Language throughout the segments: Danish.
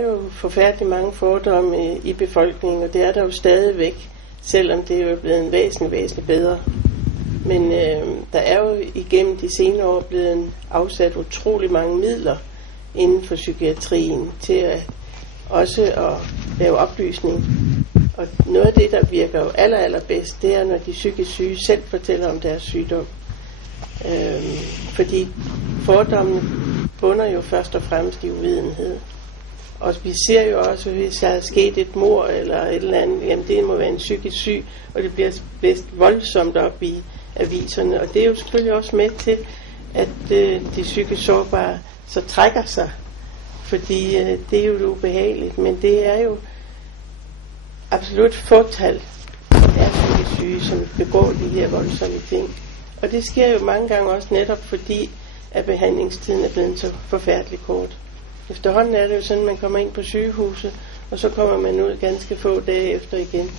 er jo forfærdeligt mange fordomme i befolkningen, og det er der jo stadigvæk, selvom det er jo blevet væsentligt bedre. Men der er jo igennem de senere år blevet afsat utrolig mange midler inden for psykiatrien til også at lave oplysning. Og noget af det, der virker jo allerbedst, det er, når de psykisk syge selv fortæller om deres sygdom. Fordi fordommene bunder jo først og fremmest i uvidenhed. Og vi ser jo også, hvis der er sket et mord eller et eller andet, jamen det må være en psykisk syg, og det bliver blæst voldsomt op i aviserne. Og det er jo selvfølgelig også med til, at de psykisk sårbare så trækker sig. Fordi det er jo ubehageligt, men det er jo absolut fåtal af psykisk syge, som begår de her voldsomme ting. Og det sker jo mange gange også netop fordi, at behandlingstiden er blevet så forfærdelig kort. Efterhånden er det jo sådan, at man kommer ind på sygehuset, og så kommer man ud ganske få dage efter igen,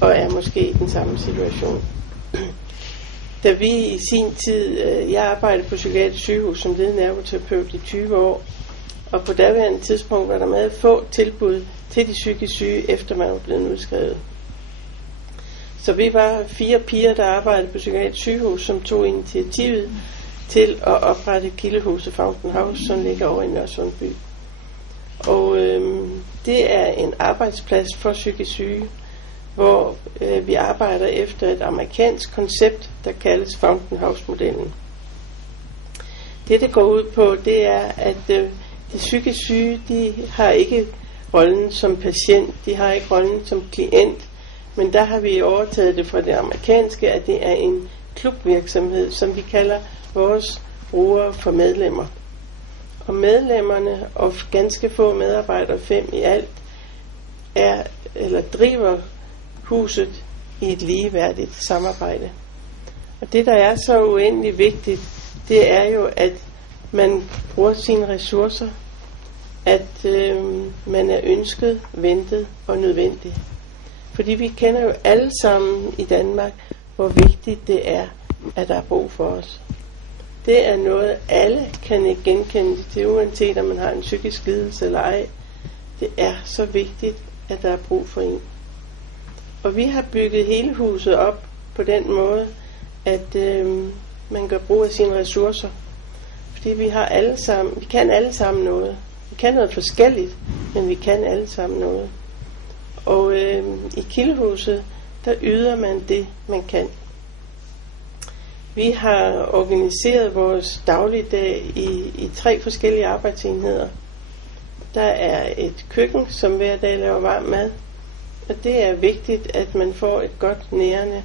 og er måske i den samme situation. Da vi i sin tid, jeg arbejdede på psykiatrisk sygehus som ledende ergoterapeut i 20 år, og på daværende tidspunkt var der meget få tilbud til de psykisk syge, efter man var blevet udskrevet. Så vi var 4 piger, der arbejdede på psykiatrisk sygehus, som tog initiativet til at oprette Kildehuset Fountain House, som ligger over i Nørresundby. Og det er en arbejdsplads for psykisk syge, hvor vi arbejder efter et amerikansk koncept, der kaldes Fountain House-modellen. Det går ud på, det er, at de psykisk syge, de har ikke rollen som patient, de har ikke rollen som klient, men der har vi overtaget det fra det amerikanske, at det er en klubvirksomhed, som vi kalder vores brugere for medlemmer. Og medlemmerne og ganske få medarbejdere, 5 i alt, driver huset i et ligeværdigt samarbejde. Og det, der er så uendelig vigtigt, det er jo, at man bruger sine ressourcer, at man er ønsket, ventet og nødvendig. Fordi vi kender jo alle sammen i Danmark, hvor vigtigt det er, at der er brug for os. Det er noget, alle kan genkende til, uanset om man har en psykisk lidelse eller ej. Det er så vigtigt, at der er brug for en. Og vi har bygget hele huset op på den måde, at man gør brug af sine ressourcer. Fordi vi kan alle sammen noget. Vi kan noget forskelligt, men vi kan alle sammen noget. Og i Kildehuset, der yder man det, man kan. Vi har organiseret vores dagligdag i 3 forskellige arbejdsenheder. Der er et køkken, som hver dag laver varm mad. Og det er vigtigt, at man får et godt nærende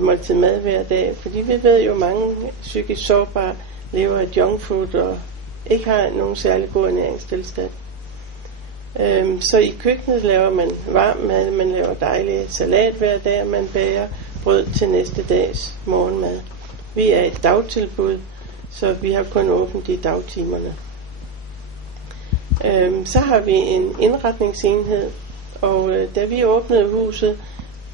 måltid mad hver dag. Fordi vi ved jo, mange psykisk sårbare lever af junkfood og ikke har nogen særlig god ernæringstilstand. Så i køkkenet laver man varm mad, man laver dejlig salat hver dag, og man bager brød til næste dags morgenmad. Vi er et dagtilbud, så vi har kun åbent i dagtimerne. Så har vi en indretningsenhed, og da vi åbnede huset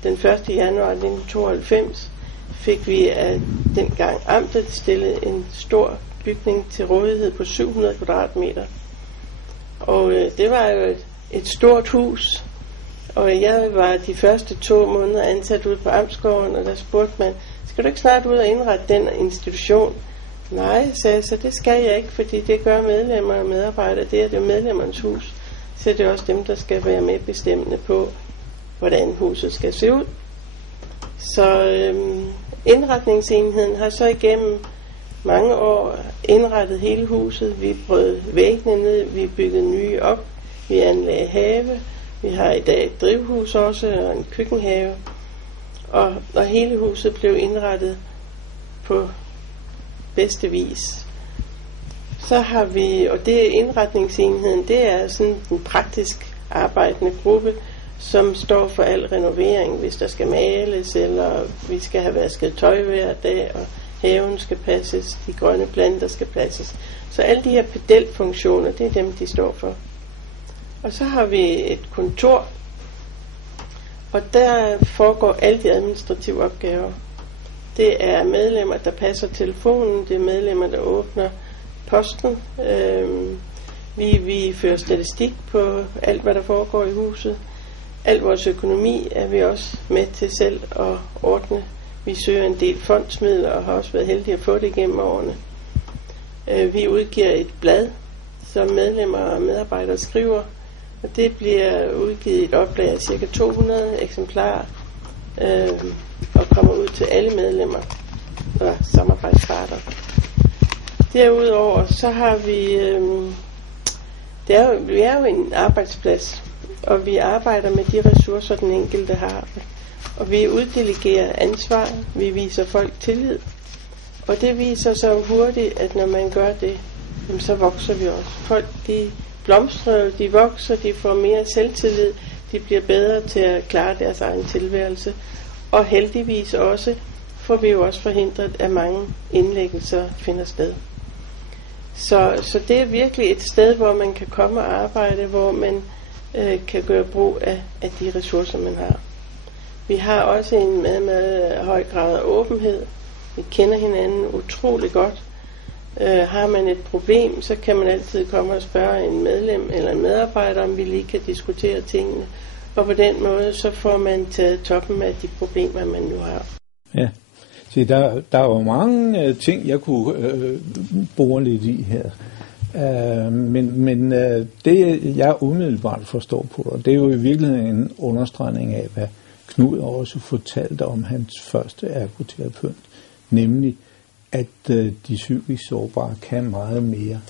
den 1. januar 1992, fik vi af dengang amtet stillet en stor bygning til rådighed på 700 kvadratmeter. Og det var jo et stort hus, og jeg var de første 2 måneder ansat ude på Amtsgården, og der spurgte man, skal du ikke snart ud og indrette den institution? Nej, sagde jeg, så det skal jeg ikke, fordi det gør medlemmer og medarbejdere, det er jo medlemmernes hus, så det er også dem, der skal være med bestemmende på, hvordan huset skal se ud. Så indretningsenheden har så igennem mange år indrettet hele huset. Vi brød væggene ned, vi byggede nye op, vi anlagde have, vi har i dag et drivhus også, og en køkkenhave. Og hele huset blev indrettet på bedste vis. Så har vi, og det er indretningsenheden, det er sådan en praktisk arbejdende gruppe, som står for al renovering, hvis der skal males, eller vi skal have vasket tøj hver dag, og haven skal passes, de grønne planter skal passes. Så alle de her pedelfunktioner, det er dem, de står for. Og så har vi et kontor, og der foregår alle de administrative opgaver. Det er medlemmer, der passer telefonen, det er medlemmer, der åbner posten, Vi fører statistik på alt, hvad der foregår i huset. Al vores økonomi er vi også med til selv at ordne. Vi søger en del fondsmidler og har også været heldige at få det igennem årene. Vi udgiver et blad, som medlemmer og medarbejdere skriver, og det bliver udgivet i et oplag af ca. 200 eksemplarer og kommer ud til alle medlemmer og samarbejdsparter. Derudover så har vi, vi er jo en arbejdsplads, og vi arbejder med de ressourcer, den enkelte har. Og vi uddelegerer ansvar, vi viser folk tillid, og det viser så hurtigt, at når man gør det, så vokser vi også. Folk, de blomstrer, de vokser, de får mere selvtillid, de bliver bedre til at klare deres egen tilværelse, og heldigvis også får vi jo også forhindret, at mange indlæggelser finder sted. Så det er virkelig et sted, hvor man kan komme og arbejde, hvor man kan gøre brug af de ressourcer, man har. Vi har også en med høj grad af åbenhed. Vi kender hinanden utrolig godt. Har man et problem, så kan man altid komme og spørge en medlem eller en medarbejder, om vi lige kan diskutere tingene. Og på den måde, så får man taget toppen af de problemer, man nu har. Ja, så der er jo mange ting, jeg kunne bore lidt i her. Men det, jeg umiddelbart forstår på, og det er jo i virkeligheden en understregning af, hvad Knud også fortalte om hans første ergoterapeut, nemlig at de psykisk sårbare kan meget mere,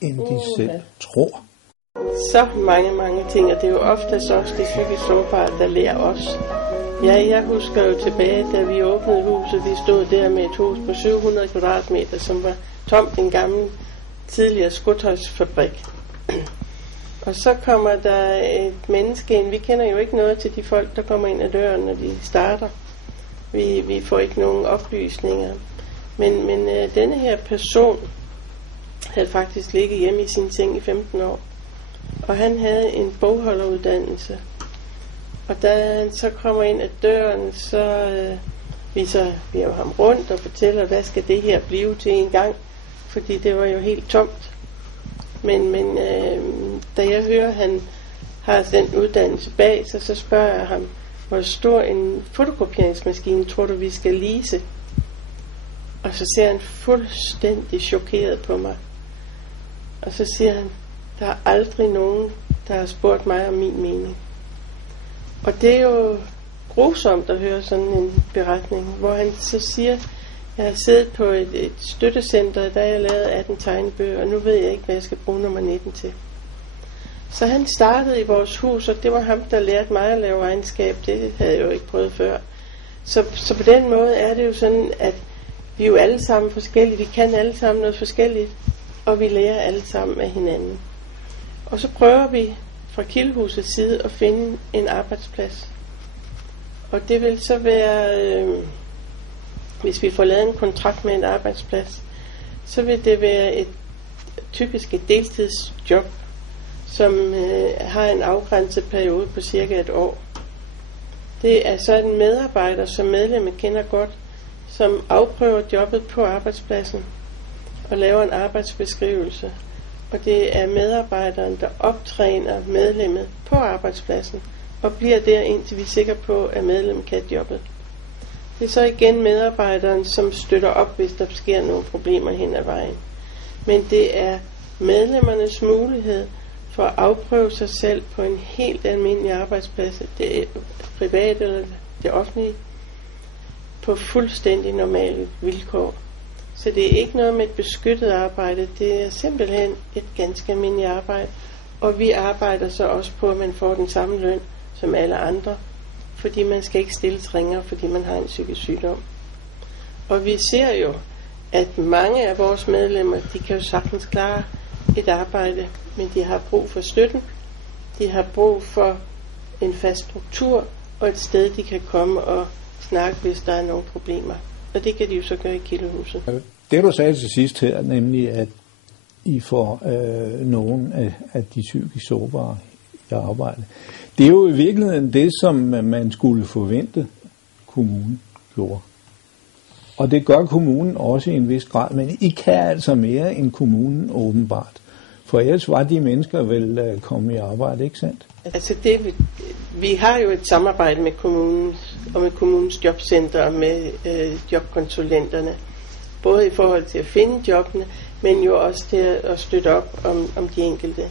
end de selv tror. Så mange ting, og det er jo oftest også de psykisk sårbare, der lærer os. Ja, jeg husker jo tilbage, da vi åbnede huset, vi stod der med et hus på 700 kvadratmeter, som var tomt, en gammel tidligere skotøjsfabrik. Og så kommer der et menneske ind. Vi kender jo ikke noget til de folk, der kommer ind ad døren, når de starter. Vi får ikke nogen oplysninger. Men denne her person havde faktisk ligget hjemme i sin seng i 15 år. Og han havde en bogholderuddannelse. Og da han så kommer ind ad døren, så viser vi jo ham rundt og fortæller, hvad skal det her blive til en gang. Fordi det var jo helt tomt. Men da jeg hører, at han har den uddannelse bag sig, så spørger jeg ham, hvor stor en fotokopieringsmaskine tror du, vi skal lease? Og så ser han fuldstændig chokeret på mig. Og så siger han, der er aldrig nogen, der har spurgt mig om min mening. Og det er jo grusomt at høre sådan en beretning, hvor han så siger, jeg har siddet på et støttecenter, da jeg lavede 18 tegnebøger, og nu ved jeg ikke, hvad jeg skal bruge nummer 19 til. Så han startede i vores hus, og det var ham, der lærte mig at lave regnskab. Det havde jeg jo ikke prøvet før. Så på den måde er det jo sådan, at vi er jo alle sammen forskellige. Vi kan alle sammen noget forskelligt, og vi lærer alle sammen af hinanden. Og så prøver vi fra Kildehusets side at finde en arbejdsplads. Og det vil så være, hvis vi får lavet en kontrakt med en arbejdsplads, så vil det være typisk et deltidsjob, som har en afgrænset periode på cirka et år. Det er så en medarbejder, som medlemmet kender godt, som afprøver jobbet på arbejdspladsen og laver en arbejdsbeskrivelse. Og det er medarbejderen, der optræner medlemmet på arbejdspladsen og bliver der, indtil vi er sikre på, at medlemmet kan jobbet. Det er så igen medarbejderen, som støtter op, hvis der sker nogle problemer hen ad vejen. Men det er medlemmernes mulighed for at afprøve sig selv på en helt almindelig arbejdsplads, det er privat eller det offentlige, på fuldstændig normale vilkår. Så det er ikke noget med et beskyttet arbejde, det er simpelthen et ganske almindeligt arbejde. Og vi arbejder så også på, at man får den samme løn som alle andre, fordi man skal ikke stilles ringere, fordi man har en psykisk sygdom. Og vi ser jo, at mange af vores medlemmer, de kan jo sagtens klare et arbejde, men de har brug for støtten, de har brug for en fast struktur, og et sted, de kan komme og snakke, hvis der er nogle problemer. Og det kan de jo så gøre i Kildehuset. Det du sagde til sidst her, nemlig at I får nogen af de psykisk sårbare i arbejde. Det er jo i virkeligheden det, som man skulle forvente, kommunen gjorde. Og det gør kommunen også i en vis grad, men I kan altså mere end kommunen åbenbart. For ellers var de mennesker vel kommet i arbejde, ikke sandt? Altså vi har jo et samarbejde med kommunen og med kommunens jobcenter og med jobkonsulenterne. Både i forhold til at finde jobbene, men jo også til at støtte op om de enkelte.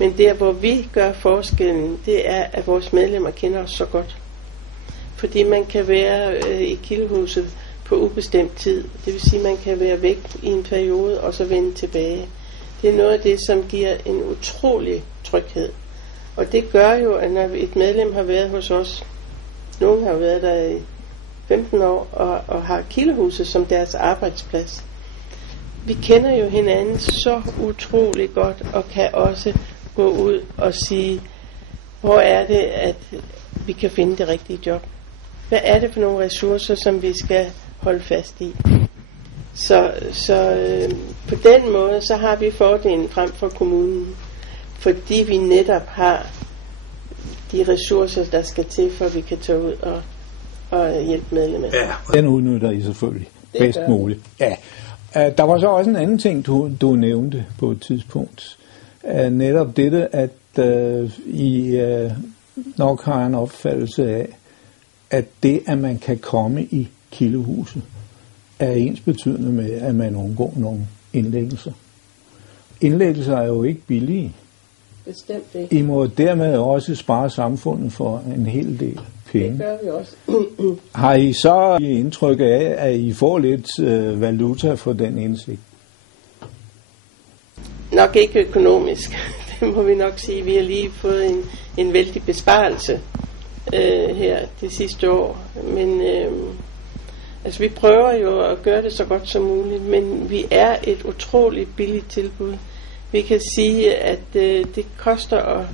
Men der, hvor vi gør forskellen, det er, at vores medlemmer kender os så godt. Fordi man kan være i Kildehuset på ubestemt tid. Det vil sige, at man kan være væk i en periode og så vende tilbage. Det er noget af det, som giver en utrolig tryghed. Og det gør jo, at når et medlem har været hos os, nogen har været der i 15 år og har Kildehuset som deres arbejdsplads. Vi kender jo hinanden så utrolig godt og kan også gå ud og sige, hvor er det, at vi kan finde det rigtige job. Hvad er det for nogle ressourcer, som vi skal holde fast i? Så på den måde, så har vi fordelen frem for kommunen, fordi vi netop har de ressourcer, der skal til, for at vi kan tage ud og hjælpe medlemmer. Ja, den udnytter I selvfølgelig bedst muligt. Ja. Der var så også en anden ting, du nævnte på et tidspunkt. Netop dette, at I nok har en opfattelse af, at det, at man kan komme i Kildehuset, er ensbetydende med, at man undgår nogle indlæggelser. Indlæggelser er jo ikke billige. Bestemt ikke. I må dermed også spare samfundet for en hel del penge. Det gør vi også. Har I så indtryk af, at I får lidt valuta for den indsigt? Nok ikke økonomisk. Det må vi nok sige. Vi har lige fået en vældig besparelse her det sidste år. Men altså vi prøver jo at gøre det så godt som muligt, men vi er et utroligt billigt tilbud. Vi kan sige, at det koster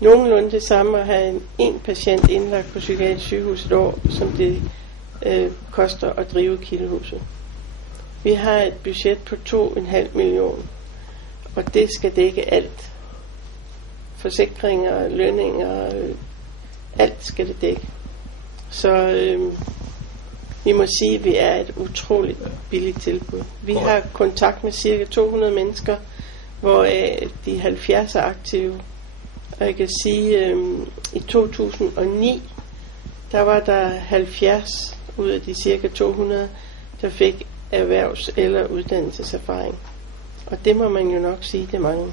nogenlunde det samme at have en patient indlagt på psykiatrisk sygehus et år, som det koster at drive Kildehuset. Vi har et budget på 2,5 millioner, og det skal dække alt. Forsikringer, lønninger, alt skal det dække. Så vi må sige, at vi er et utroligt billigt tilbud. Vi har kontakt med cirka 200 mennesker, hvoraf de 70 er aktive. Og jeg kan sige, i 2009, der var der 70 ud af de cirka 200, der fik erhvervs- eller uddannelseserfaring. Og det må man jo nok sige, det er mange.